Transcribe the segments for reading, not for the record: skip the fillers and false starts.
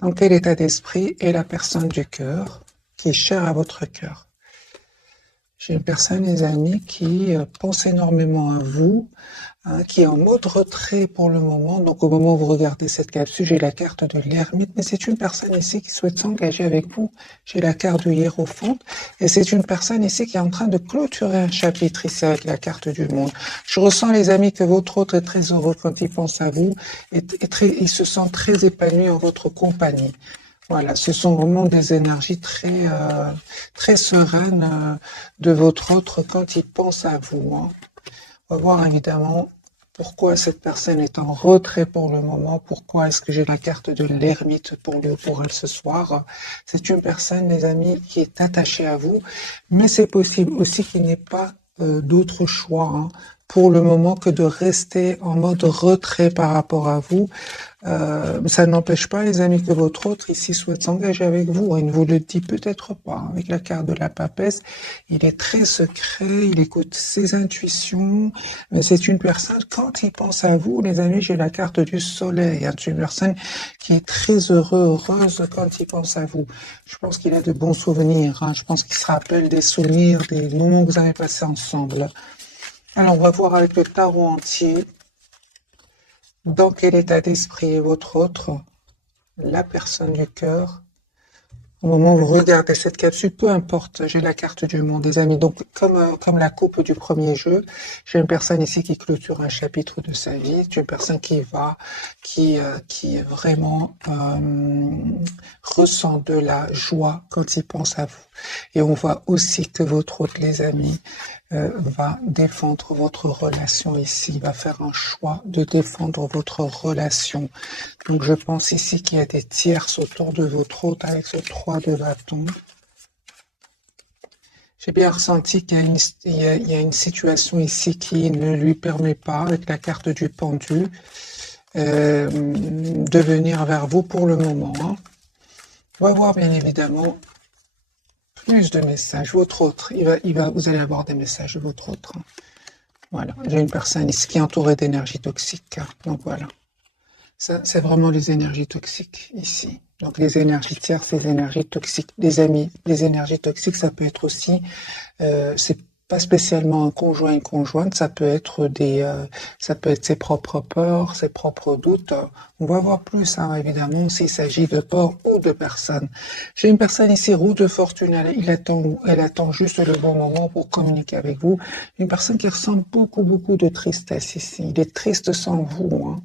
Dans quel état d'esprit est la personne du cœur qui est chère à votre cœur? J'ai une personne, les amis, qui pense énormément à vous, hein, qui est en mode retrait pour le moment. Donc au moment où vous regardez cette capsule, j'ai la carte de l'ermite, mais c'est une personne ici qui souhaite s'engager avec vous. J'ai la carte du hiérophante, et c'est une personne ici qui est en train de clôturer un chapitre ici avec la carte du monde. Je ressens, les amis, que votre autre est très heureux quand il pense à vous, et il se sent très épanoui en votre compagnie. Voilà, ce sont vraiment des énergies très sereines de votre autre quand il pense à vous, hein. On va voir évidemment pourquoi cette personne est en retrait pour le moment, pourquoi est-ce que j'ai la carte de l'ermite pour lui ou pour elle ce soir. C'est une personne, les amis, qui est attachée à vous, mais c'est possible aussi qu'il n'ait pas d'autre choix, hein, pour le moment que de rester en mode retrait par rapport à vous. Ça n'empêche pas, les amis, que votre autre ici souhaite s'engager avec vous. Il ne vous le dit peut-être pas. Avec la carte de la papesse, il est très secret, il écoute ses intuitions. Mais c'est une personne, quand il pense à vous, les amis, j'ai la carte du soleil. C'est une personne qui est très heureuse quand il pense à vous. Je pense qu'il a de bons souvenirs, hein. Je pense qu'il se rappelle des souvenirs, des moments que vous avez passés ensemble. Alors, on va voir avec le tarot entier. Dans quel état d'esprit est votre autre, la personne du cœur? Au moment où vous regardez cette capsule, peu importe, j'ai la carte du monde, des amis. Donc, comme la coupe du premier jeu, j'ai une personne ici qui clôture un chapitre de sa vie. C'est une personne qui vraiment ressent de la joie quand il pense à vous. Et on voit aussi que votre autre, les amis, va défendre votre relation ici, va faire un choix de défendre votre relation. Donc je pense ici qu'il y a des tierces autour de votre hôte avec ce 3 de bâton. J'ai bien ressenti qu'il y a une situation ici qui ne lui permet pas, avec la carte du pendu, de venir vers vous pour le moment, hein. On va voir bien évidemment plus de messages. Votre autre, vous allez avoir des messages de votre autre, hein. Voilà, j'ai une personne ici qui est entourée d'énergie toxique, hein. Donc voilà. Ça, c'est vraiment les énergies toxiques ici. Donc les énergies tierces, les énergies toxiques, les amis, les énergies toxiques, ça peut être aussi, c'est pas spécialement un conjoint, une conjointe, ça peut être ses propres peurs, ses propres doutes. On va voir plus, hein, évidemment, s'il s'agit de peurs ou de personnes. J'ai une personne ici, roue de fortune, elle attend juste le bon moment pour communiquer avec vous. Une personne qui ressent beaucoup de tristesse ici. Il est triste sans vous, hein.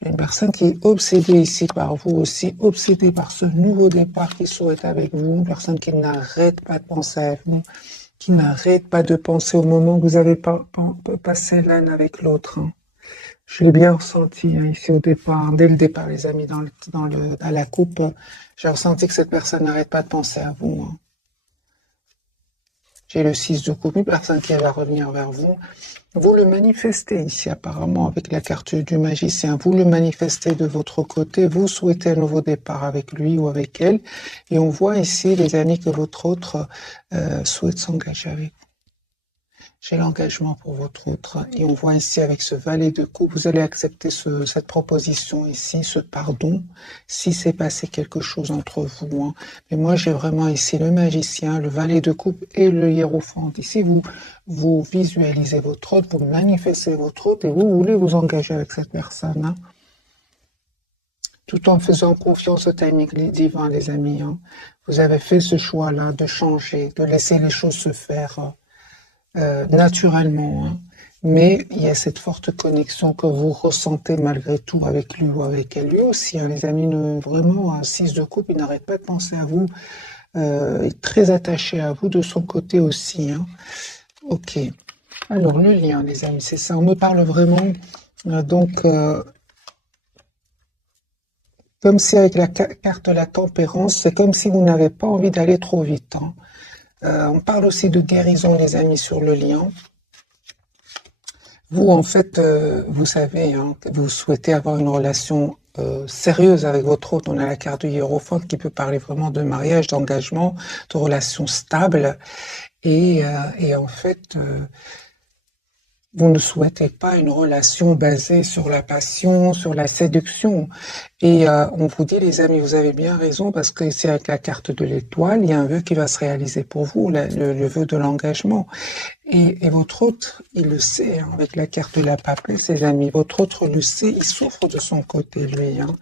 J'ai une personne qui est obsédée ici par vous aussi, obsédée par ce nouveau départ qu'il souhaite avec vous, une personne qui n'arrête pas de penser à vous, qui n'arrête pas de penser au moment où vous avez passé l'un avec l'autre, hein. Je l'ai bien ressenti, hein, ici au départ, dès le départ, les amis, à la coupe, j'ai ressenti que cette personne n'arrête pas de penser à vous, hein. J'ai le 6 de coupe, une personne qui va revenir vers vous. Vous le manifestez ici apparemment avec la carte du magicien. Vous le manifestez de votre côté. Vous souhaitez un nouveau départ avec lui ou avec elle. Et on voit ici, les amis, que votre autre souhaite s'engager avec vous. J'ai l'engagement pour votre autre. Et on voit ici avec ce valet de coupe, vous allez accepter cette proposition ici, ce pardon, si c'est passé quelque chose entre vous, hein. Mais moi, j'ai vraiment ici le magicien, le valet de coupe et le hiérophante. Ici, vous visualisez votre autre, vous manifestez votre autre et vous voulez vous engager avec cette personne, hein, tout en faisant confiance au timing divin, les amis, hein. Vous avez fait ce choix-là de changer, de laisser les choses se faire naturellement, hein. Mais il y a cette forte connexion que vous ressentez malgré tout avec lui ou avec elle. Lui aussi, hein, les amis, vraiment, un 6 de coupe, il n'arrête pas de penser à vous, est très attaché à vous de son côté aussi, hein. Ok. Alors, le lien, les amis, c'est ça. On me parle vraiment, comme si avec la carte de la tempérance, c'est comme si vous n'avez pas envie d'aller trop vite, hein. On parle aussi de guérison, les amis, sur le lien. Vous, en fait, vous savez, hein, que vous souhaitez avoir une relation sérieuse avec votre hôte. On a la carte du hiérophante qui peut parler vraiment de mariage, d'engagement, de relations stables. Et en fait, vous ne souhaitez pas une relation basée sur la passion, sur la séduction. Et on vous dit, les amis, vous avez bien raison, parce que c'est avec la carte de l'étoile, il y a un vœu qui va se réaliser pour vous, le vœu de l'engagement. Et votre hôte, il le sait, hein, avec la carte de la papesse, les amis, votre hôte le sait, il souffre de son côté, lui. Hein.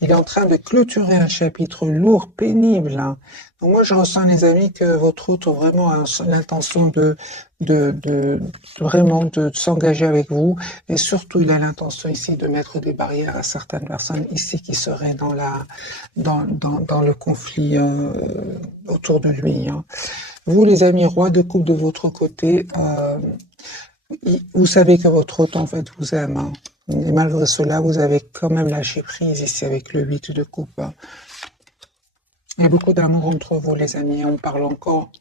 Il est en train de clôturer un chapitre lourd, pénible. Hein. Donc moi, je ressens, les amis, que votre hôte vraiment a l'intention de vraiment de s'engager avec vous. Et surtout, il a l'intention ici de mettre des barrières à certaines personnes ici qui seraient dans le conflit autour de lui. Hein. Vous, les amis, roi de coupe de votre côté, vous savez que votre hôte, en fait, vous aime. Hein. Et malgré cela, vous avez quand même lâché prise ici avec le 8 de coupe. Hein. Il y a beaucoup d'amour entre vous, les amis. On parle encore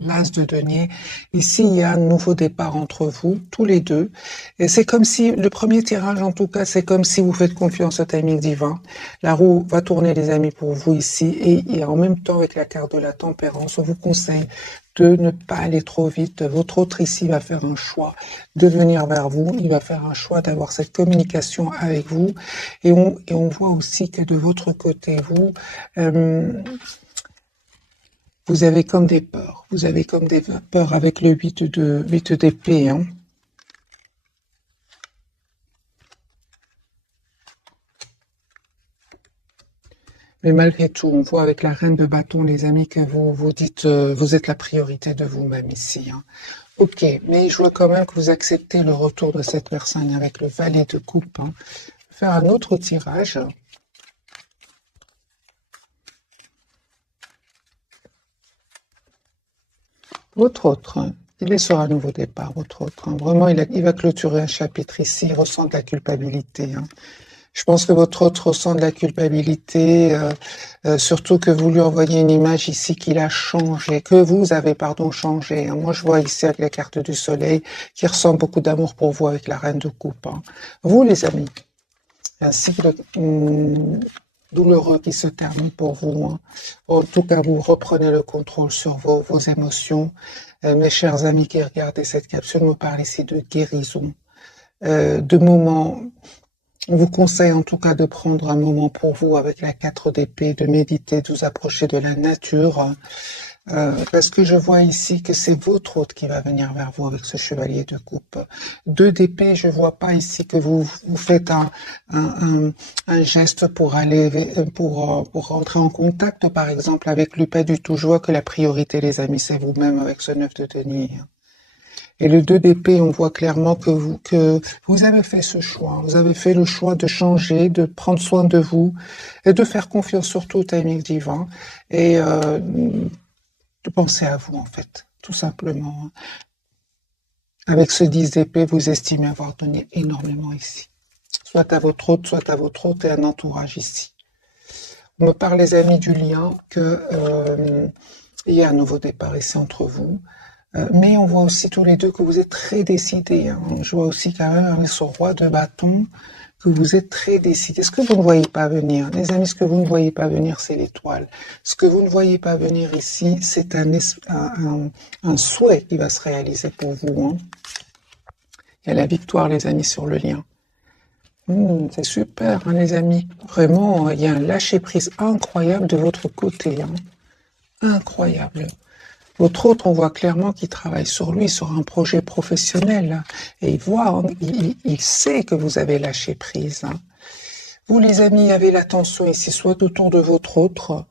l'as de denier. Ici, il y a un nouveau départ entre vous, tous les deux. Et c'est comme si, le premier tirage, en tout cas, c'est comme si vous faites confiance au timing divin. La roue va tourner, les amis, pour vous ici. Et en même temps, avec la carte de la tempérance, on vous conseille de ne pas aller trop vite. Votre autre ici va faire un choix de venir vers vous. Il va faire un choix d'avoir cette communication avec vous. Et on voit aussi que de votre côté, vous avez comme des peurs. Vous avez comme des peurs avec le 8 d'épée. Hein. Mais malgré tout, on voit avec la reine de bâton, les amis, que vous dites, vous êtes la priorité de vous-même ici. Hein. Ok, mais je vois quand même que vous acceptez le retour de cette personne avec le valet de coupe. Hein. Faire un autre tirage. Votre autre, hein. Il est sur un nouveau départ, votre autre. Hein. Vraiment, il va clôturer un chapitre ici, il ressent de la culpabilité. Hein. Je pense que votre autre ressent de la culpabilité, surtout que vous lui envoyez une image ici qu'il a changé, que vous avez, pardon, changé. Hein. Moi, je vois ici avec la carte du soleil qui ressent beaucoup d'amour pour vous avec la reine de coupe. Hein. Vous, les amis, un cycle douloureux qui se termine pour vous. Hein. En tout cas, vous reprenez le contrôle sur vos émotions. Mes chers amis qui regardez cette capsule, me parle ici de guérison, de moments. On vous conseille en tout cas de prendre un moment pour vous avec la 4 d'épée, de méditer, de vous approcher de la nature, parce que je vois ici que c'est votre hôte qui va venir vers vous avec ce chevalier de coupe. 2 d'épée, je vois pas ici que vous faites un geste pour aller, pour rentrer en contact, par exemple, avec lui, pas du tout. Je vois que la priorité, les amis, c'est vous-même avec ce 9 de denier. Et le 2 d'épée, on voit clairement que vous avez fait ce choix. Vous avez fait le choix de changer, de prendre soin de vous et de faire confiance surtout au timing divin et de penser à vous, en fait, tout simplement. Avec ce 10 d'épée, vous estimez avoir donné énormément ici. Soit à votre hôte, soit à votre hôte et un entourage ici. On me parle, les amis, du lien, que il y a un nouveau départ ici entre vous. Mais on voit aussi tous les deux que vous êtes très décidés. Hein. Je vois aussi quand même avec ce roi de bâton que vous êtes très décidés. Ce que vous ne voyez pas venir, les amis, ce que vous ne voyez pas venir, c'est l'étoile. Ce que vous ne voyez pas venir ici, c'est un souhait qui va se réaliser pour vous. Hein. Il y a la victoire, les amis, sur le lien. C'est super, hein, les amis. Vraiment, il y a un lâcher-prise incroyable de votre côté. Hein. Incroyable. Votre autre, on voit clairement qu'il travaille sur lui, sur un projet professionnel. Et il sait que vous avez lâché prise. Hein. Vous, les amis, avez l'attention ici, soit autour de votre autre.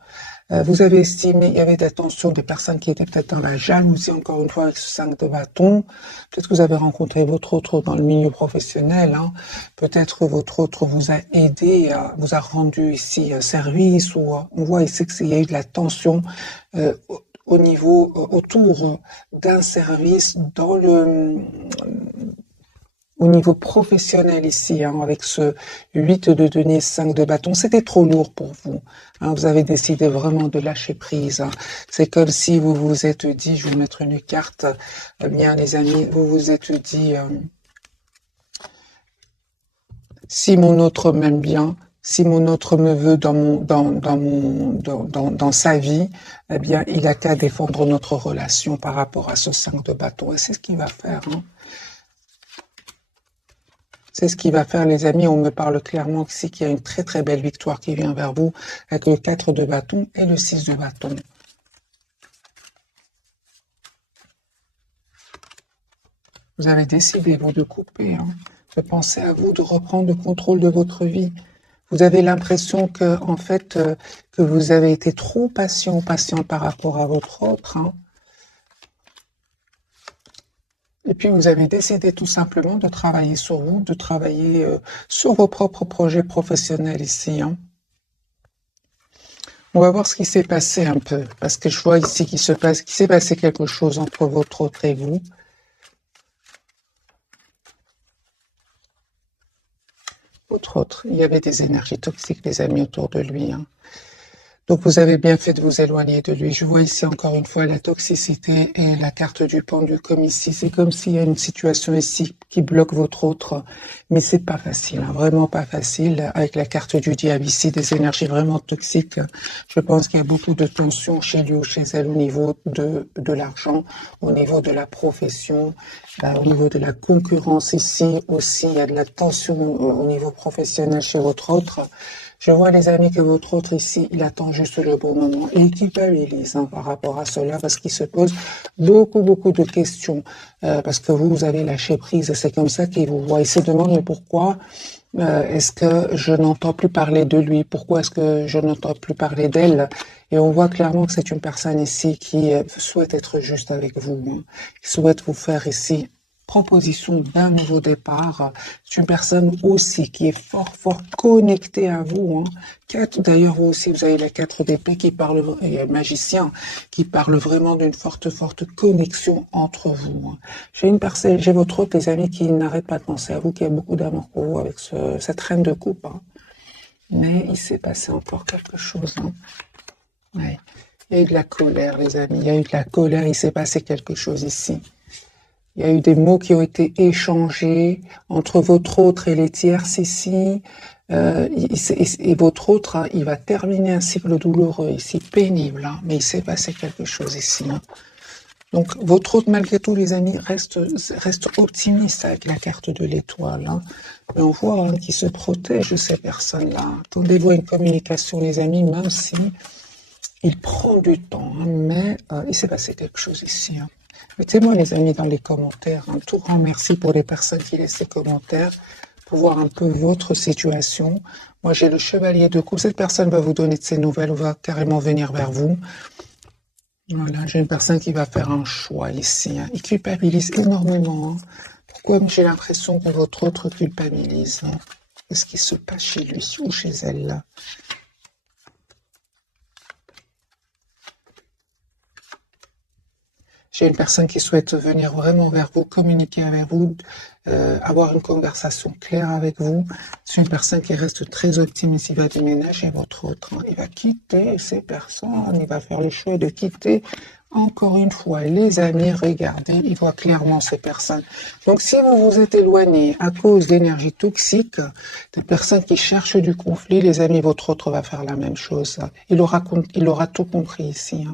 Vous avez estimé, il y avait d'attention des personnes qui étaient peut-être dans la jalousie, encore une fois, avec ce 5 de bâton. Peut-être que vous avez rencontré votre autre dans le milieu professionnel. Hein. Peut-être que votre autre vous a aidé, vous a rendu ici service. Ou on voit ici qu'il y a eu de la tension au niveau, autour d'un service au niveau professionnel ici, hein, avec ce 8 de denier, 5 de bâton. C'était trop lourd pour vous. Hein, vous avez décidé vraiment de lâcher prise. Hein. C'est comme si vous vous êtes dit, je vais vous mettre une carte, bien les amis, vous vous êtes dit, si mon autre m'aime bien, si mon autre me veut dans sa vie, eh bien, il a qu'à défendre notre relation par rapport à ce 5 de bâton. Et c'est ce qu'il va faire. Hein. C'est ce qui va faire, les amis. On me parle clairement ici qu'il y a une très très belle victoire qui vient vers vous avec le 4 de bâton et le 6 de bâton. Vous avez décidé, vous, de couper, de penser à vous, de reprendre le contrôle de votre vie. Vous avez l'impression que, en fait, que vous avez été trop patient par rapport à votre autre. Et puis, vous avez décidé tout simplement de travailler sur vous, de travailler sur vos propres projets professionnels ici. On va voir ce qui s'est passé un peu, parce que je vois ici qu'il s'est passé quelque chose entre votre autre et vous. Votre autre, il y avait des énergies toxiques, les amis, autour de lui. Donc vous avez bien fait de vous éloigner de lui. Je vois ici encore une fois la toxicité et la carte du pendu comme ici. C'est comme s'il y a une situation ici qui bloque votre autre. Mais c'est pas facile, vraiment pas facile. Avec la carte du diable ici, des énergies vraiment toxiques. Je pense qu'il y a beaucoup de tension chez lui ou chez elle au niveau de l'argent, au niveau de la profession, au niveau de la concurrence ici aussi. Il y a de la tension au niveau professionnel chez votre autre. Je vois, les amis, que votre autre ici, il attend juste le bon moment. Et il culpabilise par rapport à cela parce qu'il se pose beaucoup de questions. Parce que vous avez lâché prise. C'est comme ça qu'il vous voit. Il se demande, mais pourquoi est-ce que je n'entends plus parler de lui? Pourquoi est-ce que je n'entends plus parler d'elle? Et on voit clairement que c'est une personne ici qui souhaite être juste avec vous. Qui souhaite vous faire ici proposition d'un nouveau départ. C'est une personne aussi qui est fort connectée à vous. D'ailleurs, vous aussi, vous avez la 4 d'épée qui parle, et le magicien, qui parle vraiment d'une forte connexion entre vous. J'ai votre autre, les amis, qui n'arrête pas de penser à vous, qui a beaucoup d'amour pour vous avec cette reine de coupe. Mais il s'est passé encore quelque chose. Ouais. Il y a eu de la colère, les amis. Il y a eu de la colère. Il s'est passé quelque chose ici. Il y a eu des mots qui ont été échangés entre votre autre et les tierces ici. Et votre autre, il va terminer un cycle douloureux ici, pénible. Mais il s'est passé quelque chose ici. Donc, votre autre, malgré tout, les amis, reste optimiste avec la carte de l'étoile. Mais on voit qu'il se protège de ces personnes-là. Attendez-vous à une communication, les amis, même si il prend du temps. Mais il s'est passé quelque chose ici. Mettez-moi, les amis, dans les commentaires. Un tout grand merci pour les personnes qui laissent des commentaires pour voir un peu votre situation. Moi, j'ai le chevalier de coupe. Cette personne va vous donner de ses nouvelles ou va carrément venir vers vous. Voilà, j'ai une personne qui va faire un choix ici. Il culpabilise énormément. Pourquoi j'ai l'impression que votre autre culpabilise? Qu'est-ce qui se passe chez lui ou chez elle là? J'ai une personne qui souhaite venir vraiment vers vous, communiquer avec vous, avoir une conversation claire avec vous. C'est une personne qui reste très optimiste. Il va déménager votre autre. Il va quitter ces personnes. Il va faire le choix de quitter. Encore une fois, les amis, regardez, il voit clairement ces personnes. Donc, si vous vous êtes éloigné à cause d'énergie toxique, des personnes qui cherchent du conflit, les amis, votre autre va faire la même chose. Il aura tout compris ici.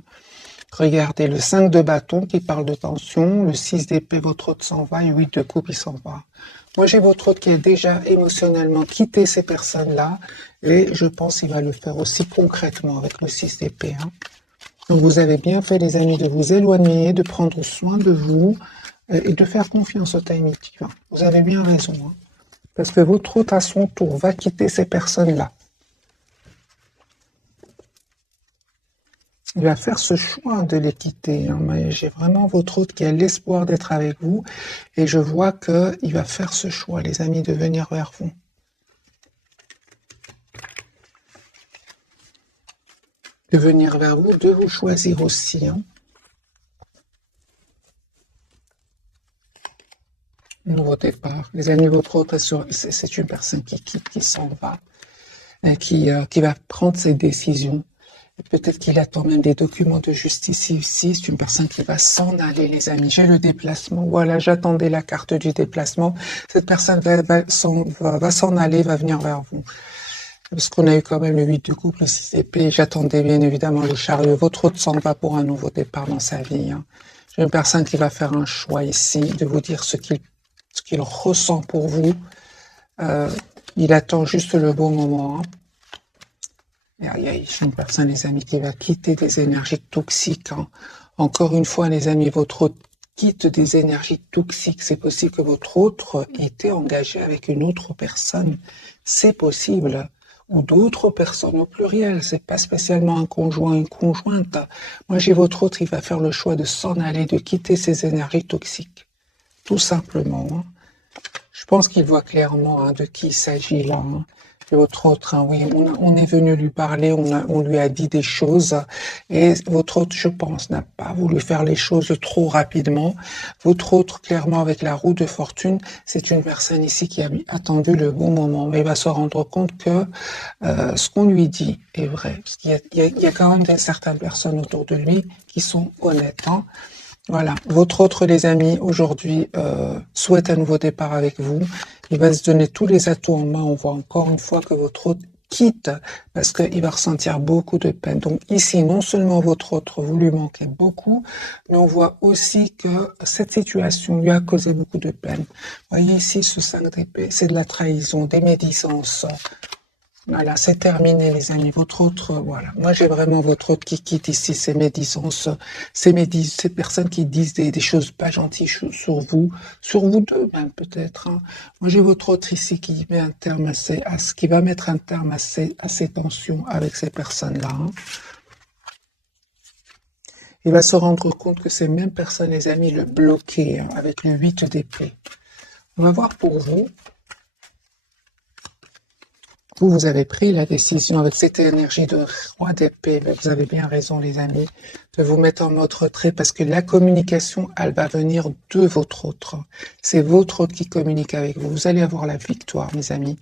Regardez, le 5 de bâton qui parle de tension, le 6 d'épée, votre autre s'en va, et 8 de coupe, il s'en va. Moi, j'ai votre autre qui a déjà émotionnellement quitté ces personnes-là, et je pense qu'il va le faire aussi concrètement avec le 6 d'épée. Donc, vous avez bien fait, les amis, de vous éloigner, de prendre soin de vous, et de faire confiance au timing divin. Vous avez bien raison, parce que votre autre, à son tour, va quitter ces personnes-là. Il va faire ce choix de les quitter. Mais j'ai vraiment votre autre qui a l'espoir d'être avec vous. Et je vois qu'il va faire ce choix, les amis, de venir vers vous. De venir vers vous, de vous choisir aussi. Nouveau départ. Les amis, votre autre, c'est une personne qui quitte, qui s'en va. Qui va prendre ses décisions. Peut-être qu'il attend même des documents de justice ici. C'est une personne qui va s'en aller, les amis. J'ai le déplacement. Voilà, j'attendais la carte du déplacement. Cette personne va s'en aller, va venir vers vous. Parce qu'on a eu quand même le 8 de coupe, le 6 d'épée. J'attendais bien évidemment le chariot. Votre autre s'en va pour un nouveau départ dans sa vie. J'ai une personne qui va faire un choix ici, de vous dire ce qu'il ressent pour vous. Il attend juste le bon moment. J'ai une personne, les amis, qui va quitter des énergies toxiques. Encore une fois, les amis, votre hôte quitte des énergies toxiques. C'est possible que votre autre était engagé avec une autre personne. C'est possible. Ou d'autres personnes au pluriel. C'est pas spécialement un conjoint, une conjointe. Moi, j'ai votre autre, il va faire le choix de s'en aller, de quitter ces énergies toxiques. Tout simplement. Je pense qu'il voit clairement de qui il s'agit là. Votre autre, oui, on est venu lui parler, on lui a dit des choses, et votre autre, je pense, n'a pas voulu faire les choses trop rapidement. Votre autre, clairement, avec la roue de fortune, c'est une personne ici qui a attendu le bon moment, mais il va se rendre compte que ce qu'on lui dit est vrai, parce qu'il y a quand même certaines personnes autour de lui qui sont honnêtes. Voilà, votre autre, les amis, aujourd'hui, souhaite un nouveau départ avec vous. Il va se donner tous les atouts en main. On voit encore une fois que votre autre quitte parce qu'il va ressentir beaucoup de peine. Donc ici, non seulement votre autre, vous lui manquez beaucoup, mais on voit aussi que cette situation lui a causé beaucoup de peine. Voyez ici, ce 5 d'épée, c'est de la trahison, des médisances. Voilà, c'est terminé, les amis. Votre autre, voilà. Moi, j'ai vraiment votre autre qui quitte ici ces médisances, ces personnes qui disent des choses pas gentilles sur vous deux, même, peut-être. Moi, j'ai votre autre ici qui met un terme qui va mettre un terme à ces tensions avec ces personnes-là. Il va se rendre compte que ces mêmes personnes, les amis, le bloquaient avec le 8 d'épée. On va voir pour vous. Vous avez pris la décision avec cette énergie de roi d'épée, mais vous avez bien raison, les amis, de vous mettre en mode retrait parce que la communication, elle va venir de votre autre. C'est votre autre qui communique avec vous. Vous allez avoir la victoire, mes amis.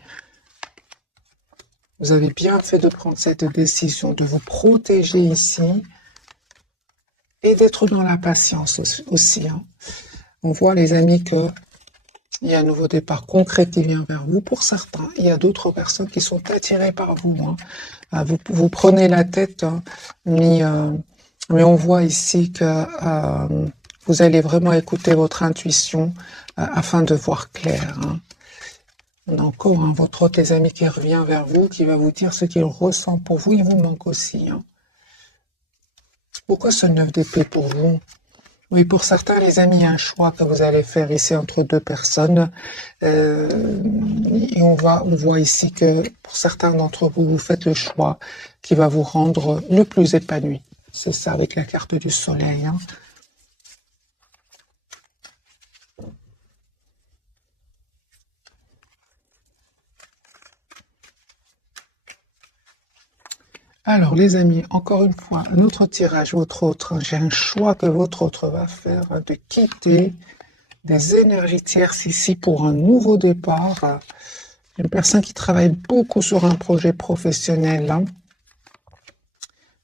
Vous avez bien fait de prendre cette décision, de vous protéger ici et d'être dans la patience aussi. On voit, les amis, que il y a un nouveau départ concret qui vient vers vous pour certains. Il y a d'autres personnes qui sont attirées par vous. Vous prenez la tête, mais on voit ici que vous allez vraiment écouter votre intuition afin de voir clair. On a encore votre autre, les amis, qui revient vers vous, qui va vous dire ce qu'il ressent pour vous. Il vous manque aussi. Pourquoi ce 9 d'épée pour vous ? Oui, pour certains, les amis, il y a un choix que vous allez faire ici entre deux personnes. Et on voit ici que pour certains d'entre vous, vous faites le choix qui va vous rendre le plus épanoui. C'est ça avec la carte du soleil. Alors, les amis, encore une fois, un autre tirage, votre autre. J'ai un choix que votre autre va faire de quitter des énergies tierces ici pour un nouveau départ. Une personne qui travaille beaucoup sur un projet professionnel.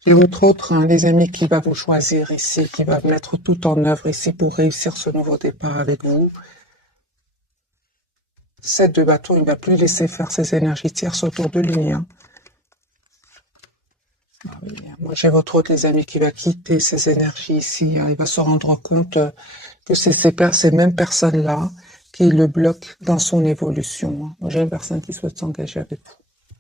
J'ai votre autre, les amis, qui va vous choisir ici, qui va mettre tout en œuvre ici pour réussir ce nouveau départ avec vous. 7 de bâton, il ne va plus laisser faire ses énergies tierces autour de lui. Moi, j'ai votre autre, les amis, qui va quitter ces énergies ici. Il va se rendre compte que c'est ces mêmes personnes-là qui le bloquent dans son évolution. Moi, j'ai une personne qui souhaite s'engager avec vous.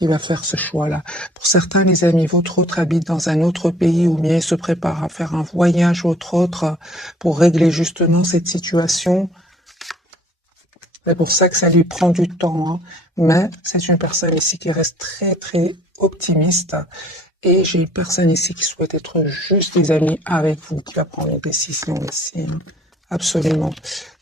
Il va faire ce choix-là. Pour certains, les amis, votre autre habite dans un autre pays ou bien il se prépare à faire un voyage, votre autre, pour régler justement cette situation. C'est pour ça que ça lui prend du temps. Mais c'est une personne ici qui reste très, très optimiste. Et j'ai une personne ici qui souhaite être juste des amis avec vous, qui va prendre une décision ici. Absolument.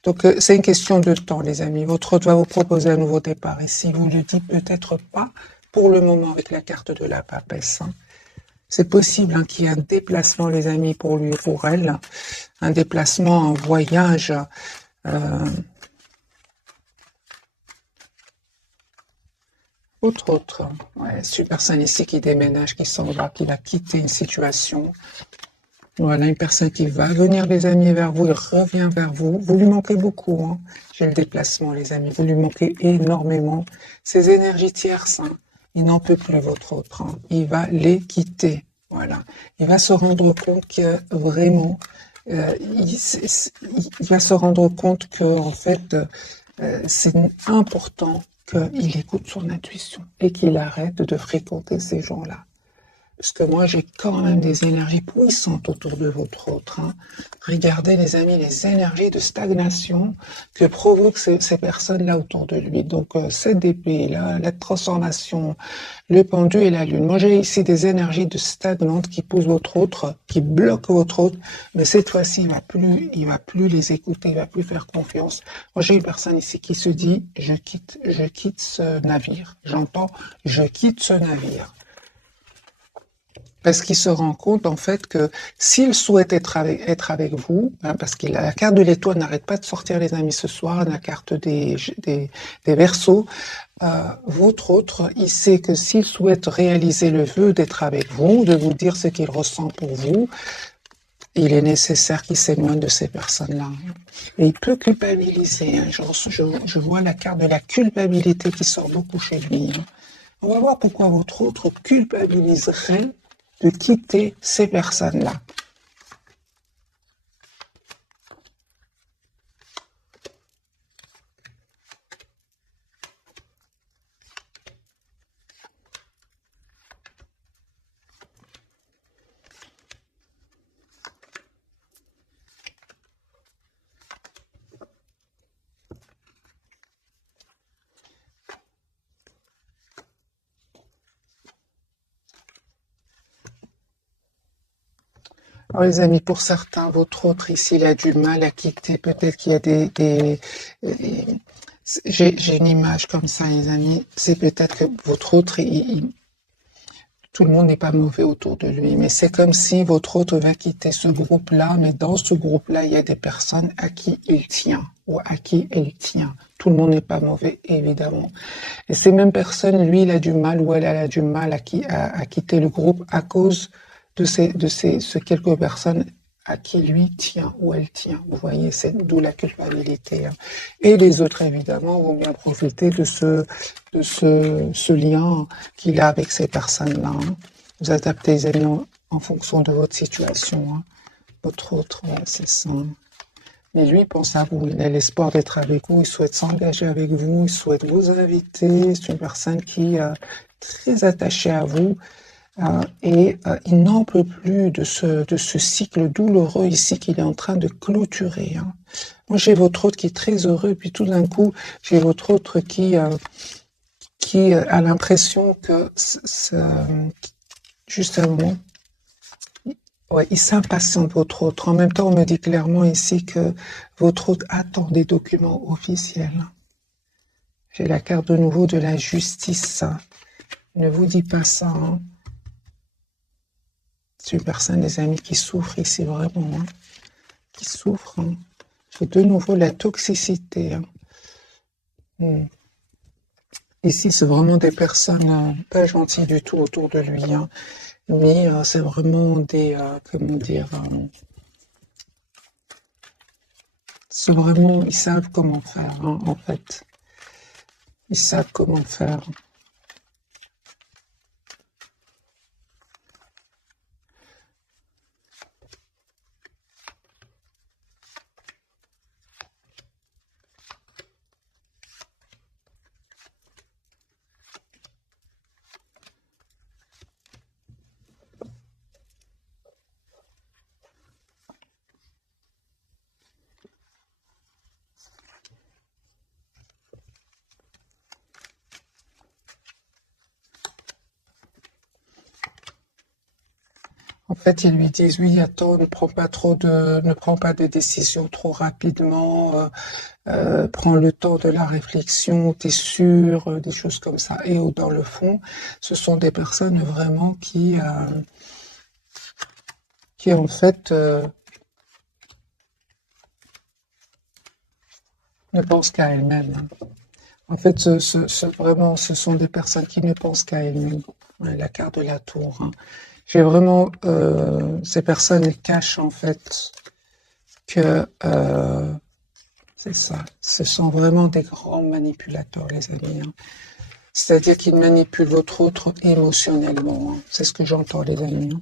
Donc, c'est une question de temps, les amis. Votre autre va vous proposer un nouveau départ. Et si vous lui dites peut-être pas, pour le moment, avec la carte de la papesse, c'est possible qu'il y ait un déplacement, les amis, pour lui et pour elle. Un déplacement, un voyage. Autre. Ouais, c'est une personne ici qui déménage, qui s'en va, qui va quitter une situation. Voilà, une personne qui va venir, les amis, vers vous, il revient vers vous. Vous lui manquez beaucoup. J'ai le déplacement, les amis. Vous lui manquez énormément. Ces énergies tierces, il n'en peut plus, votre autre. Il va les quitter. Voilà. Il va se rendre compte que vraiment, il va se rendre compte que, en fait, c'est important qu'il écoute son intuition et qu'il arrête de fréquenter ces gens-là. Parce que moi, j'ai quand même des énergies puissantes autour de votre autre. Hein. Regardez, les amis, les énergies de stagnation que provoquent ces personnes-là autour de lui. Donc, cette épée, là, la transformation, le pendu et la lune. Moi, j'ai ici des énergies de stagnantes qui poussent votre autre, qui bloquent votre autre. Mais cette fois-ci, il va plus les écouter, il va plus faire confiance. Moi, j'ai une personne ici qui se dit, je quitte ce navire. J'entends, je quitte ce navire. Parce qu'il se rend compte en fait que s'il souhaite être avec vous, hein, parce que la carte de l'étoile n'arrête pas de sortir les amis ce soir, la carte des Verseaux, votre autre, il sait que s'il souhaite réaliser le vœu d'être avec vous, de vous dire ce qu'il ressent pour vous, il est nécessaire qu'il s'éloigne de ces personnes-là. Et il peut culpabiliser. Hein. Je vois la carte de la culpabilité qui sort beaucoup chez lui. Hein. On va voir pourquoi votre autre culpabiliserait de quitter ces personnes-là. Alors les amis, pour certains, votre autre ici, il a du mal à quitter. Peut-être qu'il y a j'ai une image comme ça, les amis. C'est peut-être que votre autre, tout le monde n'est pas mauvais autour de lui, mais c'est comme si votre autre va quitter ce groupe-là, mais dans ce groupe-là, il y a des personnes à qui il tient ou à qui elle tient. Tout le monde n'est pas mauvais, évidemment. Et ces mêmes personnes, lui, il a du mal ou elle a du mal à quitter le groupe à cause de ces quelques personnes à qui lui tient ou elle tient. Vous voyez, c'est d'où la culpabilité. Hein. Et les autres, évidemment, vont bien profiter de ce lien qu'il a avec ces personnes-là. Hein. Vous adaptez les amis en fonction de votre situation. Hein. Votre autre, ouais, c'est ça. Mais lui, il pense à vous, il a l'espoir d'être avec vous, il souhaite s'engager avec vous, il souhaite vous inviter. C'est une personne qui est très attachée à vous et il n'en peut plus de ce cycle douloureux ici qu'il est en train de clôturer. Hein. Moi, j'ai votre autre qui est très heureux, puis tout d'un coup, j'ai votre autre qui a l'impression que, juste un moment, ouais, il s'impatiente votre autre. En même temps, on me dit clairement ici que votre autre attend des documents officiels. J'ai la carte de nouveau de la justice. Ne vous dis pas ça. Hein. C'est une personne, des amis, qui souffre ici vraiment. Hein. Qui souffre. Hein. J'ai de nouveau la toxicité. Hein. Ici, c'est vraiment des personnes pas gentilles du tout autour de lui. Hein. Mais c'est vraiment des, comment dire, c'est vraiment, ils savent comment faire, hein, en fait. Ils savent comment faire. En fait, ils lui disent, oui, attends, ne prends pas de décision trop rapidement, prends le temps de la réflexion, t'es sûr, des choses comme ça. Et dans le fond, ce sont des personnes vraiment qui en fait, ne pensent qu'à elles-mêmes. Hein. En fait, vraiment, ce sont des personnes qui ne pensent qu'à elles-mêmes. Ouais, la carte de la tour. Hein. J'ai vraiment, ces personnes, elles cachent en fait que, c'est ça. Ce sont vraiment des grands manipulateurs, les amis. Hein. C'est-à-dire qu'ils manipulent votre autre émotionnellement. Hein. C'est ce que j'entends, les amis. Hein.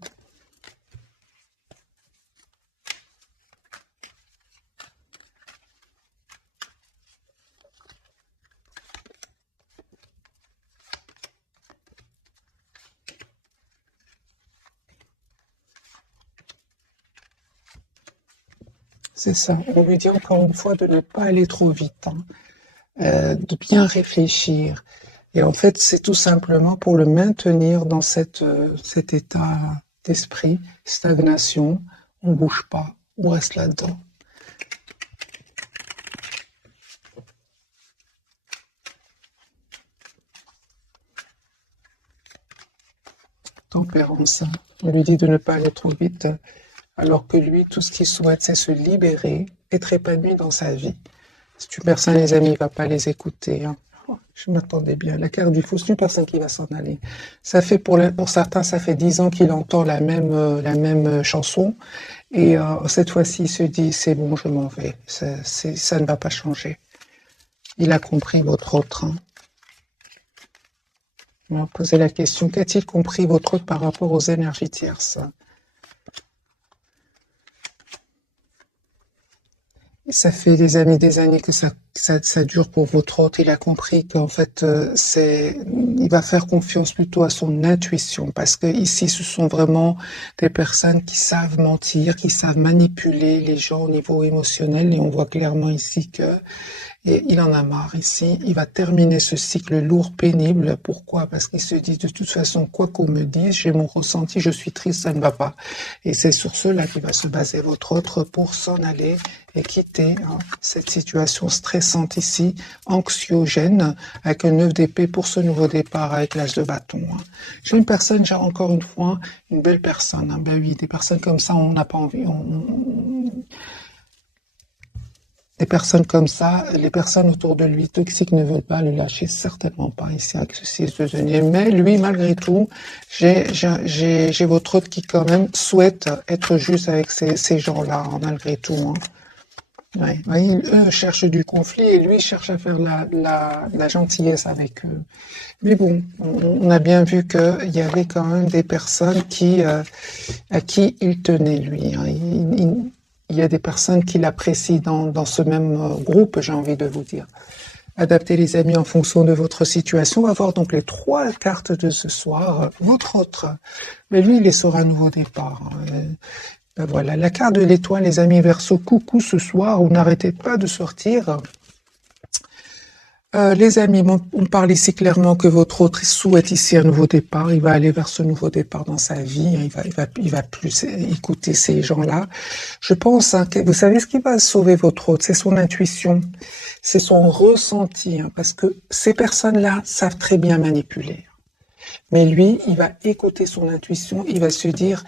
c'est ça. On lui dit encore une fois de ne pas aller trop vite, hein, de bien réfléchir. Et en fait, c'est tout simplement pour le maintenir dans cet état d'esprit, stagnation. On bouge pas, on reste là-dedans. Tempérance, hein. On lui dit de ne pas aller trop vite, alors que lui, tout ce qu'il souhaite, c'est se libérer, être épanoui dans sa vie. C'est une personne, les amis, il va pas les écouter, hein. Oh, je m'attendais bien. La carte du fou, c'est une personne qui va s'en aller. Ça fait pour certains, ça fait 10 ans qu'il entend la même chanson. Et cette fois-ci, il se dit, c'est bon, je m'en vais. Ça ne va pas changer. Il a compris votre autre, hein. On va poser la question, qu'a-t-il compris votre autre par rapport aux énergies tierces? Ça fait des années que ça dure pour votre hôte. Il a compris qu'en fait, il va faire confiance plutôt à son intuition, parce que ici, ce sont vraiment des personnes qui savent mentir, qui savent manipuler les gens au niveau émotionnel, et on voit clairement ici que et il en a marre ici. Il va terminer ce cycle lourd, pénible. Pourquoi? Parce qu'il se dit de toute façon, quoi qu'on me dise, j'ai mon ressenti, je suis triste, ça ne va pas. Et c'est sur cela qu'il va se baser votre autre pour s'en aller et quitter, hein, cette situation stressante ici, anxiogène, avec un 9 d'épée pour ce nouveau départ avec l'âge de bâton, hein. J'ai une personne, j'ai encore une fois, une belle personne, hein. Ben oui, des personnes comme ça, on n'a pas envie, des personnes comme ça, les personnes autour de lui toxiques ne veulent pas le lâcher, certainement pas ici avec ce 6 de denier. Mais lui, malgré tout, j'ai votre autre qui quand même souhaite être juste avec ces gens-là, hein, malgré tout, hein. Ouais. Voyez, eux cherchent du conflit et lui cherche à faire la gentillesse avec eux. Mais bon, on a bien vu qu'il y avait quand même des personnes à qui il tenait, lui, hein. Il y a des personnes qui l'apprécient dans ce même groupe, j'ai envie de vous dire. Adaptez les amis en fonction de votre situation. On va voir donc les 3 cartes de ce soir. Votre autre, mais lui, il est sur un nouveau départ, hein. Ben voilà, la carte de l'étoile, les amis Verseau, coucou ce soir, vous n'arrêtez pas de sortir. Les amis, on parle ici clairement que votre autre souhaite ici un nouveau départ. Il va aller vers ce nouveau départ dans sa vie. Il va plus écouter ces gens-là. Je pense, hein, que vous savez ce qui va sauver votre autre, c'est son intuition, c'est son ressenti, hein, parce que ces personnes-là savent très bien manipuler. Mais lui, il va écouter son intuition, il va se dire,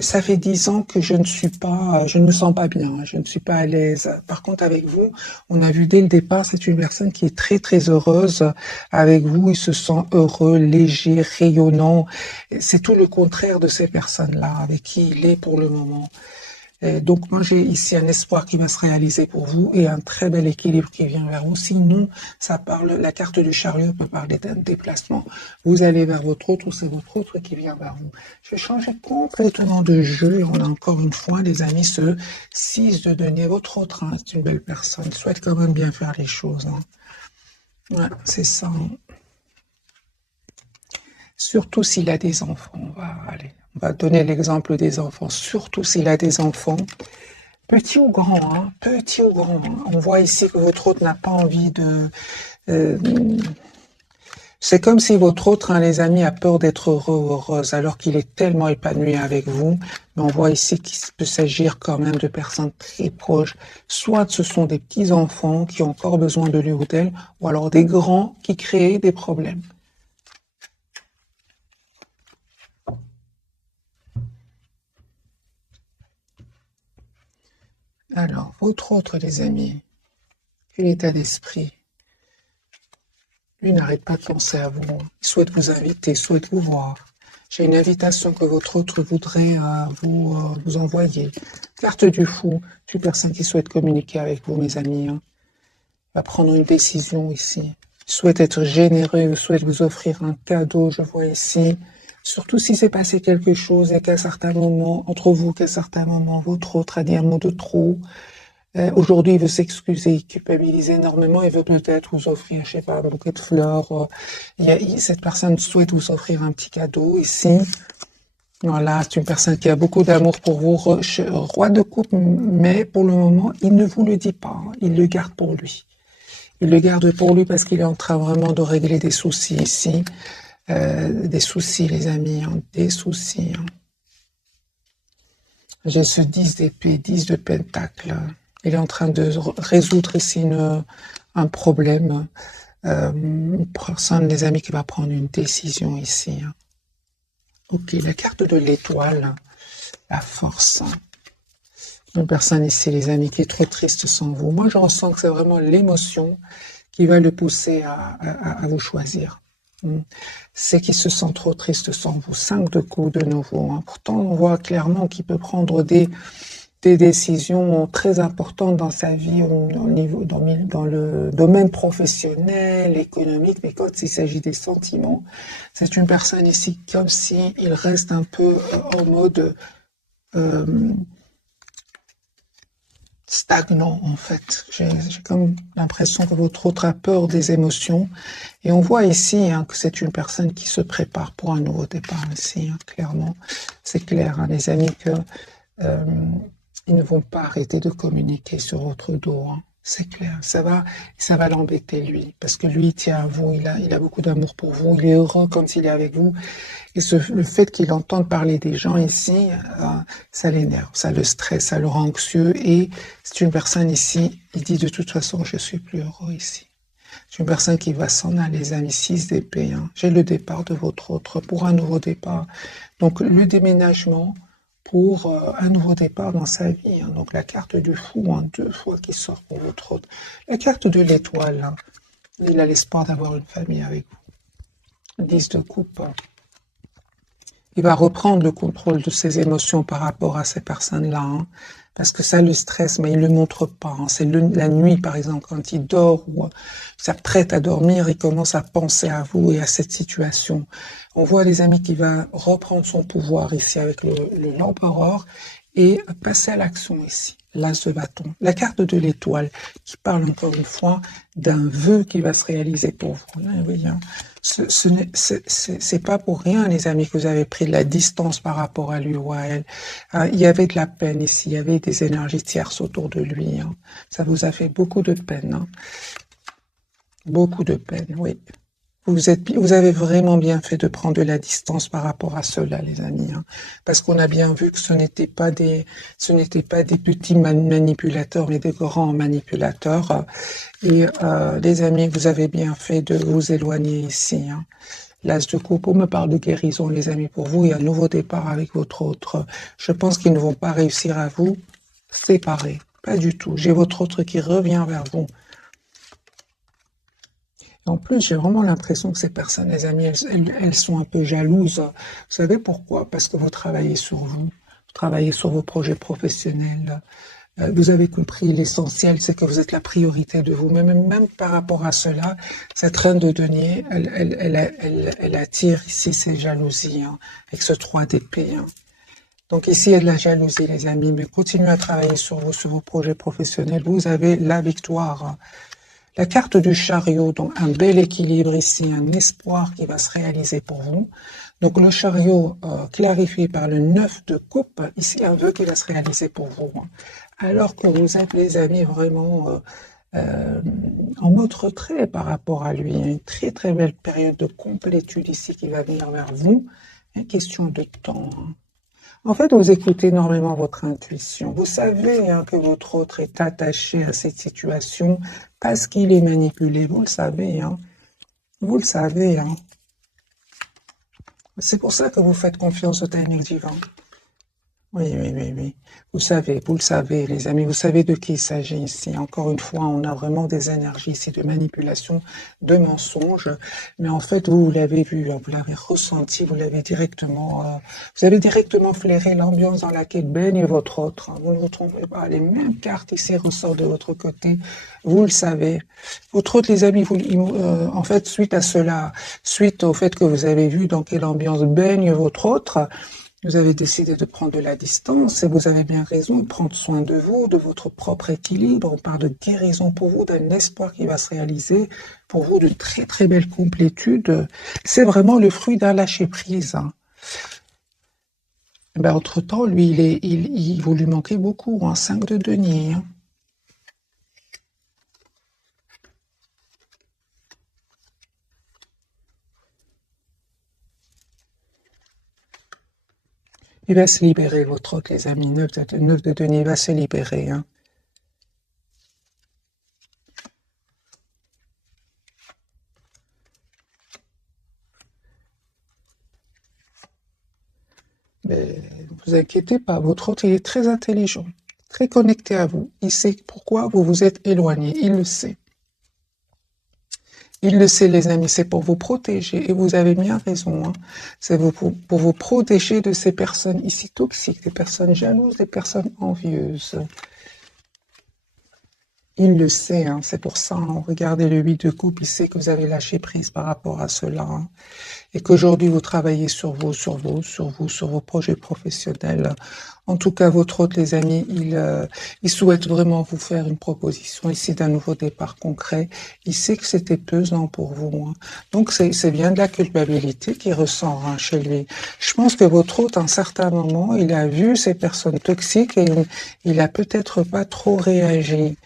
ça fait 10 ans que je ne me sens pas bien, je ne suis pas à l'aise. Par contre, avec vous, on a vu dès le départ, c'est une personne qui est très très heureuse. Avec vous, il se sent heureux, léger, rayonnant. C'est tout le contraire de ces personnes-là avec qui il est pour le moment. Donc moi j'ai ici un espoir qui va se réaliser pour vous et un très bel équilibre qui vient vers vous. Sinon, la carte du chariot peut parler d'un déplacement. Vous allez vers votre autre ou c'est votre autre qui vient vers vous. Je vais changer complètement de jeu et on a encore une fois, les amis, ce 6 de denier. Votre autre, hein, c'est une belle personne, il souhaite quand même bien faire les choses, hein. Ouais, c'est ça, hein. Surtout s'il a des enfants. On va donner l'exemple des enfants. Surtout s'il a des enfants, petit ou grand, hein, petit ou grand, hein. On voit ici que votre autre n'a pas envie de... c'est comme si votre autre, hein, les amis, a peur d'être heureux ou heureuse, alors qu'il est tellement épanoui avec vous. Mais on voit ici qu'il peut s'agir quand même de personnes très proches. Soit ce sont des petits-enfants qui ont encore besoin de lui ou d'elle, ou alors des grands qui créent des problèmes. Alors, votre autre, les amis, quel état d'esprit? Lui n'arrête pas de penser à vous. Il souhaite vous inviter, il souhaite vous voir. J'ai une invitation que votre autre voudrait vous envoyer. Carte du fou, c'est une personne qui souhaite communiquer avec vous, mes amis, hein. Il va prendre une décision ici. Il souhaite être généreux, il souhaite vous offrir un cadeau, je vois ici. Surtout si s'est passé quelque chose et qu'à certains moments, entre vous, qu'à certains moments, votre autre a dit un mot de trop. Aujourd'hui, il veut s'excuser, il culpabilise énormément, il veut peut-être vous offrir, je sais pas, un bouquet de fleurs. Cette personne souhaite vous offrir un petit cadeau ici. Voilà, c'est une personne qui a beaucoup d'amour pour vous, roi de coupe, mais pour le moment, il ne vous le dit pas, hein. Il le garde pour lui. Il le garde pour lui parce qu'il est en train vraiment de régler des soucis ici. Des soucis, les amis, hein, des soucis. Hein. J'ai ce 10 d'épée, 10 de pentacle. Il est en train de résoudre ici un problème. Une personne, les amis, qui va prendre une décision ici. Hein. Ok, la carte de l'étoile, la force. Une personne ici, les amis, qui est trop triste sans vous. Moi, je ressens que c'est vraiment l'émotion qui va le pousser à vous choisir. C'est qu'il se sent trop triste sans vous. 5 de coups de nouveau. Hein. Pourtant, on voit clairement qu'il peut prendre des décisions très importantes dans sa vie, dans le domaine professionnel, économique, mais quand il s'agit des sentiments, c'est une personne ici comme si il reste un peu en mode stagnant en fait. J'ai comme l'impression que votre autre a peur des émotions. Et on voit ici hein, que c'est une personne qui se prépare pour un nouveau départ ici, hein, clairement. C'est clair, hein, les amis, que ils ne vont pas arrêter de communiquer sur votre dos. Hein. C'est clair, ça va l'embêter lui, parce que lui il tient à vous, il a beaucoup d'amour pour vous, il est heureux comme s'il est avec vous. Et le fait qu'il entende parler des gens ici, ça l'énerve, ça le stresse, ça le rend anxieux. Et c'est une personne ici, il dit de toute façon, je suis plus heureux ici. C'est une personne qui va s'en aller, les amis, 6 d'épée. Hein. J'ai le départ de votre autre pour un nouveau départ. Donc le déménagement pour un nouveau départ dans sa vie. Hein. Donc la carte du fou, hein, 2 fois qui sort pour votre autre. La carte de l'étoile, hein. Il a l'espoir d'avoir une famille avec vous. 10 de coupe. Hein. Il va reprendre le contrôle de ses émotions par rapport à ces personnes-là, hein, parce que ça le stresse, mais il ne le montre pas. Hein. C'est la nuit, par exemple, quand il dort ou s'apprête à dormir, il commence à penser à vous et à cette situation. On voit les amis qui va reprendre son pouvoir ici avec l'empereur et passer à l'action ici. L'as de bâton, la carte de l'étoile qui parle encore une fois d'un vœu qui va se réaliser pour vous. Oui, hein. C'est pas pour rien, les amis, que vous avez pris de la distance par rapport à lui ou à elle. Il y avait de la peine ici, il y avait des énergies tierces autour de lui. Hein. Ça vous a fait beaucoup de peine. Hein. Beaucoup de peine, oui. Vous avez vraiment bien fait de prendre de la distance par rapport à cela, les amis, hein, parce qu'on a bien vu que ce n'étaient pas des petits manipulateurs, mais des grands manipulateurs. Et les amis, vous avez bien fait de vous éloigner ici. Hein. L'as de coupe, on me parle de guérison, les amis, pour vous, et un nouveau départ avec votre autre. Je pense qu'ils ne vont pas réussir à vous séparer, pas du tout. J'ai votre autre qui revient vers vous. En plus, j'ai vraiment l'impression que ces personnes, les amis, elles sont un peu jalouses. Vous savez pourquoi? Parce que vous travaillez sur vous travaillez sur vos projets professionnels. Vous avez compris, l'essentiel, c'est que vous êtes la priorité de vous. Même par rapport à cela, cette reine de denier, elle attire ici ses jalousies, hein, avec ce 3 d'épée. Hein. Donc ici, il y a de la jalousie, les amis, mais continuez à travailler sur vos projets professionnels. Vous avez la victoire. Hein. La carte du chariot, donc un bel équilibre ici, un espoir qui va se réaliser pour vous. Donc le chariot clarifié par le 9 de coupe, ici un vœu qui va se réaliser pour vous. Alors que vous êtes, les amis, vraiment en mode retrait par rapport à lui. Une très très belle période de complétude ici qui va venir vers vous. Une question de temps. En fait, vous écoutez énormément votre intuition. Vous savez hein, que votre autre est attaché à cette situation parce qu'il est manipulé. Vous le savez. Hein. Vous le savez. Hein. C'est pour ça que vous faites confiance au timing divin. Oui. Vous le savez, les amis, vous savez de qui il s'agit ici. Encore une fois, on a vraiment des énergies ici de manipulation, de mensonges. Mais en fait, vous l'avez vu, vous l'avez ressenti, vous avez directement flairé l'ambiance dans laquelle baigne votre autre. Vous ne vous trompez pas, les mêmes cartes ici ressortent de votre côté. Vous le savez. Votre autre, les amis, en fait, suite à cela, suite au fait que vous avez vu dans quelle ambiance baigne votre autre, vous avez décidé de prendre de la distance et vous avez bien raison de prendre soin de vous, de votre propre équilibre. On parle de guérison pour vous, d'un espoir qui va se réaliser pour vous, de très très belle complétude. C'est vraiment le fruit d'un lâcher-prise. Hein. Ben, entre-temps, lui, vous lui manquez beaucoup, hein, 5 de denier. Hein. Il va se libérer, votre hôte, les amis. 9 de denier, il va se libérer. Hein. Mais ne vous inquiétez pas, votre hôte, il est très intelligent, très connecté à vous. Il sait pourquoi vous vous êtes éloigné, il le sait. Il le sait, les amis, c'est pour vous protéger, et vous avez bien raison. Hein. C'est pour vous protéger de ces personnes ici toxiques, des personnes jalouses, des personnes envieuses. Il le sait, hein, c'est pour ça. Hein, regardez le 8 de coupe, il sait que vous avez lâché prise par rapport à cela. Hein, et qu'aujourd'hui, vous travaillez sur vos projets professionnels. En tout cas, votre hôte, les amis, il souhaite vraiment vous faire une proposition ici d'un nouveau départ concret. Il sait que c'était pesant pour vous. Hein. Donc, c'est bien de la culpabilité qu'il ressent hein, chez lui. Je pense que votre hôte, à un certain moment, il a vu ces personnes toxiques et il a peut-être pas trop réagi.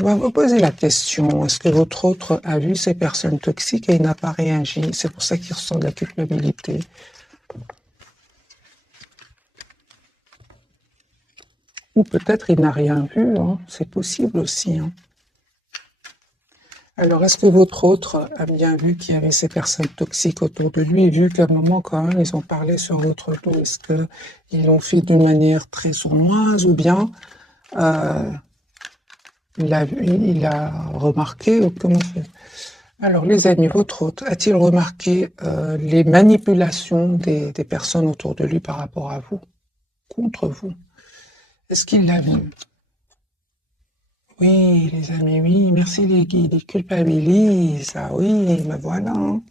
On va vous poser la question, est-ce que votre autre a vu ces personnes toxiques et il n'a pas réagi? C'est pour ça qu'il ressent de la culpabilité. Ou peut-être il n'a rien vu, hein. C'est possible aussi. Hein. Alors, est-ce que votre autre a bien vu qu'il y avait ces personnes toxiques autour de lui, vu qu'à un moment, quand même, ils ont parlé sur votre dos? Est-ce qu'ils l'ont fait d'une manière très sournoise ou bien il a remarqué, ou comment c'est? Alors, les amis, votre hôte a-t-il remarqué les manipulations des personnes autour de lui par rapport à vous, contre vous? Est-ce qu'il l'a vu? Oui, les amis, oui, merci les guides, ils culpabilisent, ah oui, ben voilà, hein.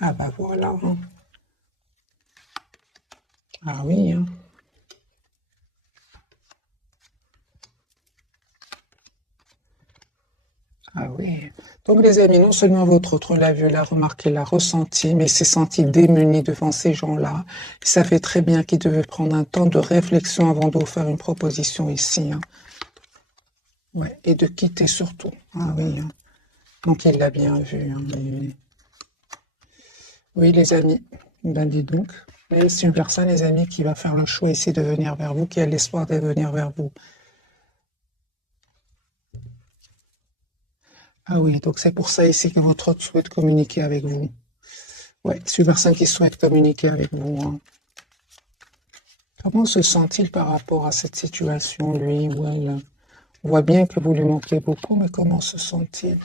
Ah ben voilà, hein. Ah oui, hein. Ah oui. Donc les amis, non seulement votre autre l'a vu, l'a remarqué, l'a ressenti, mais il s'est senti démuni devant ces gens-là. Il savait très bien qu'il devait prendre un temps de réflexion avant de vous faire une proposition ici. Hein. Ouais, et de quitter surtout. Ah oui. Hein. Donc il l'a bien vu. Hein, oui, les amis. Ben dis donc. Mais c'est une personne, les amis, qui va faire le choix ici de venir vers vous, qui a l'espoir de venir vers vous. Ah oui, donc c'est pour ça ici que votre hôte souhaite communiquer avec vous. Ouais, c'est une personne qui souhaite communiquer avec vous. Hein. Comment se sent-il par rapport à cette situation, lui ou elle? On voit bien que vous lui manquez beaucoup, mais comment se sent-il?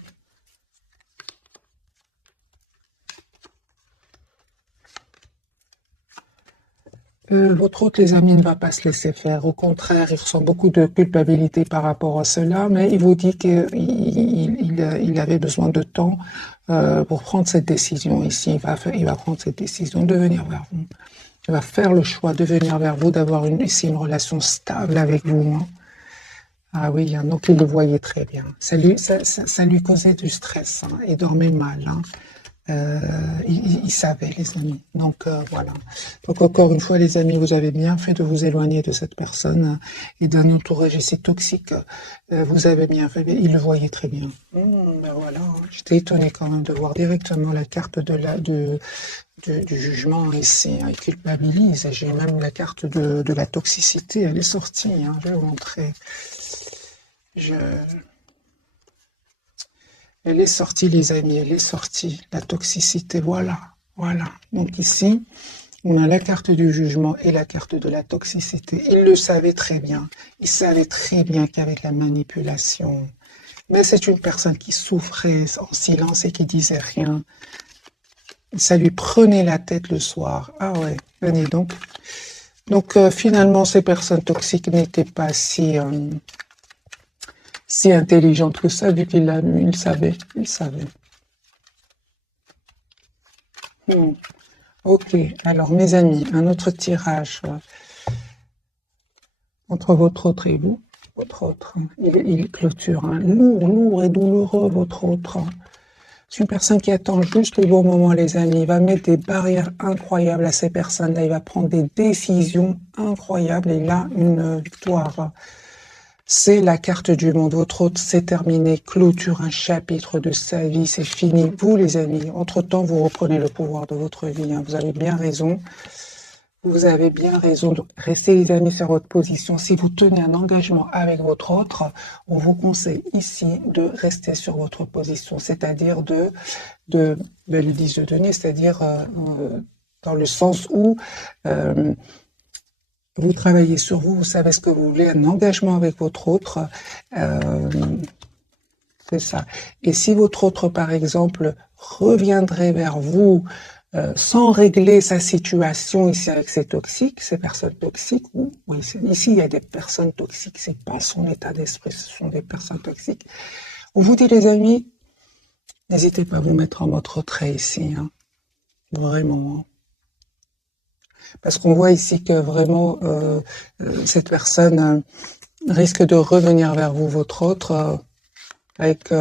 Votre hôte, les amis, ne va pas se laisser faire. Au contraire, il ressent beaucoup de culpabilité par rapport à cela, mais il vous dit qu'il avait besoin de temps pour prendre cette décision ici. Il va prendre cette décision de venir vers vous. Il va faire le choix de venir vers vous, d'avoir ici une relation stable avec vous. Hein. Ah oui, hein, donc il le voyait très bien. Ça lui causait du stress. Hein, il dormait mal. Hein. Il savait, les amis. Donc voilà. Donc encore une fois, les amis, vous avez bien fait de vous éloigner de cette personne et d'un entourage ici toxique. Vous avez bien fait. Il le voyait très bien. Ben voilà. J'étais étonnée quand même de voir directement la carte du jugement ici. Il culpabilise. J'ai même la carte de la toxicité. Elle est sortie. Hein, je vais vous montrer. Elle est sortie, les amis, elle est sortie. La toxicité, voilà, voilà. Donc ici, on a la carte du jugement et la carte de la toxicité. Il le savait très bien. Il savait très bien qu'avec la manipulation, mais c'est une personne qui souffrait en silence et qui disait rien. Ça lui prenait la tête le soir. Ah ouais, venez donc. Donc finalement, ces personnes toxiques n'étaient pas si intelligentes que ça, vu qu'il l'a vu, il savait. Ok, alors mes amis, un autre tirage entre votre autre et vous. Votre autre, il clôture. Hein. Lourd et douloureux, votre autre. C'est une personne qui attend juste le bon moment, les amis. Il va mettre des barrières incroyables à ces personnes-là. Il va prendre des décisions incroyables et il a une victoire. C'est la carte du monde. Votre hôte, c'est terminé. Clôture un chapitre de sa vie. C'est fini. Vous, les amis, entre-temps, vous reprenez le pouvoir de votre vie. Vous avez bien raison. Vous avez bien raison de rester, les amis, sur votre position. Si vous tenez un engagement avec votre autre, on vous conseille ici de rester sur votre position, c'est-à-dire le 10 de denier, c'est-à-dire dans le sens où vous travaillez sur vous, vous savez ce que vous voulez, un engagement avec votre autre, c'est ça. Et si votre autre, par exemple, reviendrait vers vous sans régler sa situation ici avec ces toxiques, ces personnes toxiques, oui, ici il y a des personnes toxiques, c'est pas son état d'esprit, ce sont des personnes toxiques. On vous dit, les amis, n'hésitez pas à vous mettre en mode retrait ici, vraiment. Parce qu'on voit ici que vraiment cette personne risque de revenir vers vous, votre autre, avec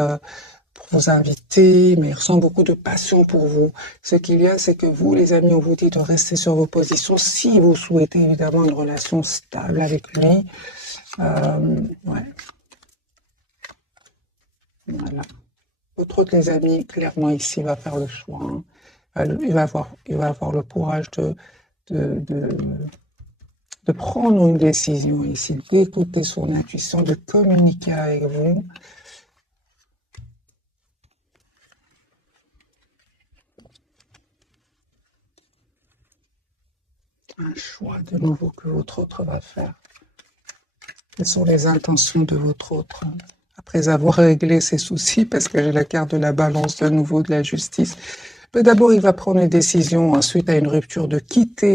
pour vous inviter, mais il ressent beaucoup de passion pour vous. Ce qu'il y a, c'est que vous, les amis, on vous dit de rester sur vos positions si vous souhaitez évidemment une relation stable avec lui. Ouais. Voilà. Votre autre, les amis, clairement ici, va faire le choix. Il va avoir le courage de prendre une décision ici, d'écouter son intuition, de communiquer avec vous. Un choix de nouveau que votre autre va faire. Quelles sont les intentions de votre autre après avoir réglé ses soucis, parce que j'ai la carte de la balance de nouveau de la justice. Mais d'abord, il va prendre une décision suite à une rupture de quitter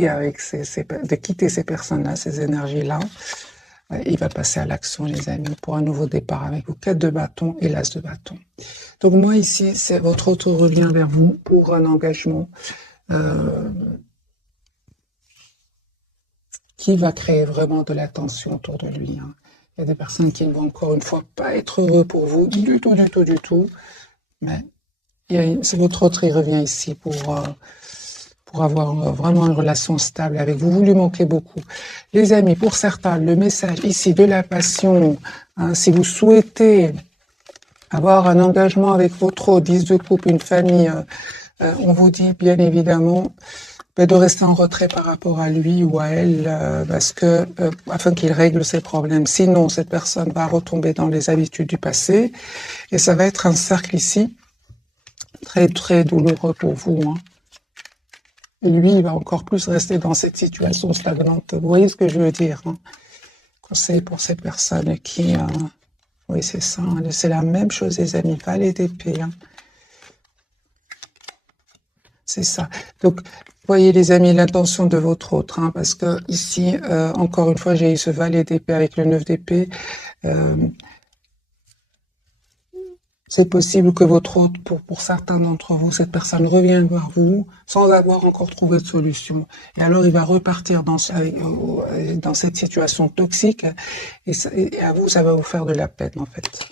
ces personnes-là, ces énergies-là. Il va passer à l'action, les amis, pour un nouveau départ avec vous. 4 de bâton et l'as de bâton. Donc moi ici, c'est votre autre revient vers vous pour un engagement qui va créer vraiment de la tension autour de lui. Il y a des personnes qui ne vont encore une fois pas être heureux pour vous, du tout. Mais c'est votre autre, il revient ici pour avoir vraiment une relation stable avec vous. Vous lui manquez beaucoup. Les amis, pour certains, le message ici de la passion, si vous souhaitez avoir un engagement avec votre autre, 10 de coupe, une famille, on vous dit bien évidemment de rester en retrait par rapport à lui ou à elle, parce que afin qu'il règle ses problèmes. Sinon, cette personne va retomber dans les habitudes du passé, et ça va être un cercle ici très très douloureux pour vous. Et lui, il va encore plus rester dans cette situation stagnante. Vous voyez ce que je veux dire, Conseil pour ces personnes qui, oui, c'est ça. C'est la même chose, les amis. Valet d'épée. C'est ça. Donc, voyez les amis, l'intention de votre autre, parce que ici, encore une fois, j'ai eu ce valet d'épée avec le 9 d'épée. C'est possible que votre autre, pour certains d'entre vous, cette personne revienne vers vous sans avoir encore trouvé de solution. Et alors, il va repartir dans cette situation toxique, et à vous, ça va vous faire de la peine, en fait.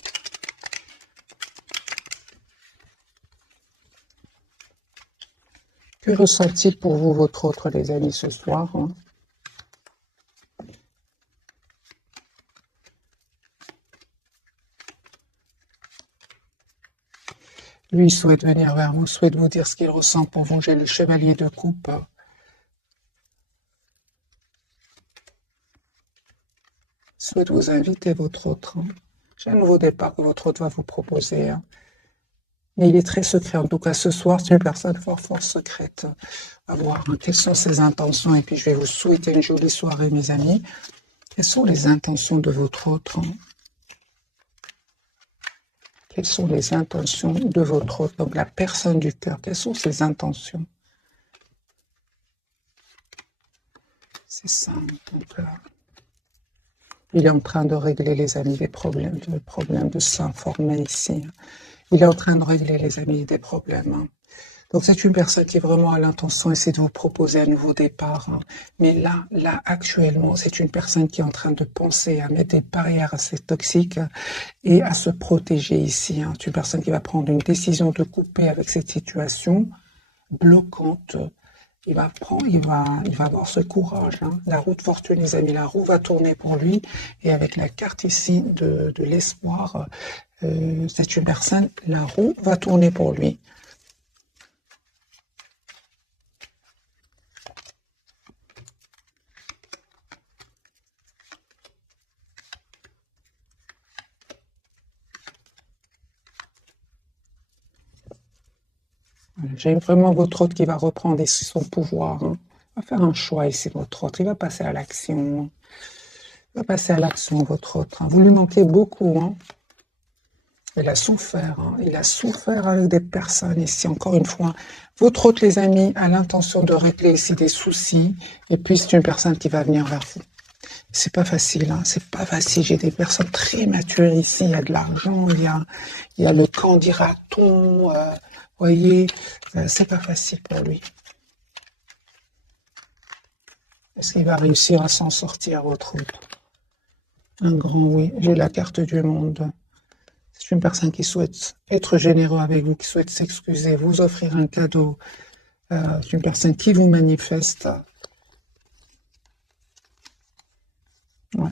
Que ressent-il pour vous, votre autre, les amis, ce soir Lui souhaite venir vers vous, souhaite vous dire ce qu'il ressent pour vous. J'ai le chevalier de coupe. Souhaite vous inviter, votre autre. J'ai un nouveau départ que votre autre va vous proposer. Mais il est très secret. En tout cas, ce soir, c'est une personne fort secrète. À voir quelles sont ses intentions. Et puis, je vais vous souhaiter une jolie soirée, mes amis. Quelles sont les intentions de votre autre Quelles sont les intentions de votre autre? Donc, la personne du cœur, quelles sont ses intentions? C'est ça. Donc, il est en train de régler, les amis, des problèmes, de s'informer ici. Il est en train de régler, les amis, des problèmes. Donc c'est une personne qui vraiment a l'intention d'essayer de vous proposer un nouveau départ, hein. Mais là, actuellement, c'est une personne qui est en train de penser à mettre des barrières assez toxiques et à se protéger ici, hein. C'est une personne qui va prendre une décision de couper avec cette situation bloquante. Il va avoir ce courage, hein. La roue de fortune, les amis, la roue va tourner pour lui. Et avec la carte ici de l'espoir, c'est une personne, la roue va tourner pour lui. J'ai vraiment votre hôte qui va reprendre ici son pouvoir, hein. Il va faire un choix ici, votre hôte. Il va passer à l'action. Il va passer à l'action, votre hôte, hein. Vous lui manquez beaucoup, hein. Il a souffert, hein. Il a souffert avec des personnes ici, encore une fois. Votre hôte, les amis, a l'intention de régler ici des soucis. Et puis, c'est une personne qui va venir vers vous. C'est pas facile, hein. C'est pas facile. J'ai des personnes très matures ici. Il y a de l'argent, il y a le camp dira-t-on. Voyez, c'est pas facile pour lui. Est-ce qu'il va réussir à s'en sortir, votre hôte? Un grand oui. J'ai la carte du monde. C'est une personne qui souhaite être généreux avec vous, qui souhaite s'excuser, vous offrir un cadeau. C'est une personne qui vous manifeste. Ouais.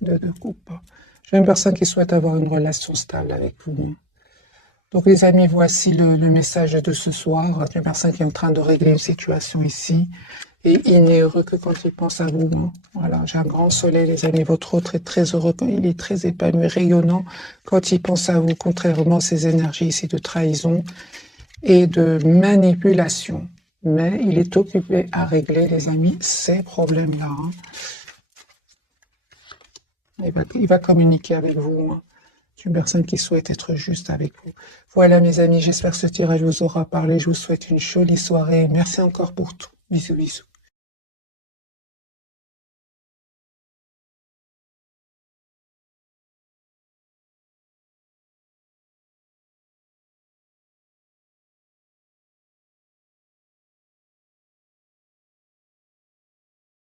De coupe. J'ai une personne qui souhaite avoir une relation stable avec vous. Donc les amis, voici le message de ce soir. C'est une personne qui est en train de régler une situation ici. Et il n'est heureux que quand il pense à vous, hein. Voilà, j'ai un grand soleil, les amis. Votre autre est très heureux, il est très épanoui, rayonnant quand il pense à vous, contrairement à ces énergies ici de trahison et de manipulation. Mais il est occupé à régler, les amis, ces problèmes-là, hein. Il va communiquer avec vous, hein. C'est une personne qui souhaite être juste avec vous. Voilà, mes amis, j'espère que ce tirage vous aura parlé. Je vous souhaite une jolie soirée. Merci encore pour tout. Bisous, bisous.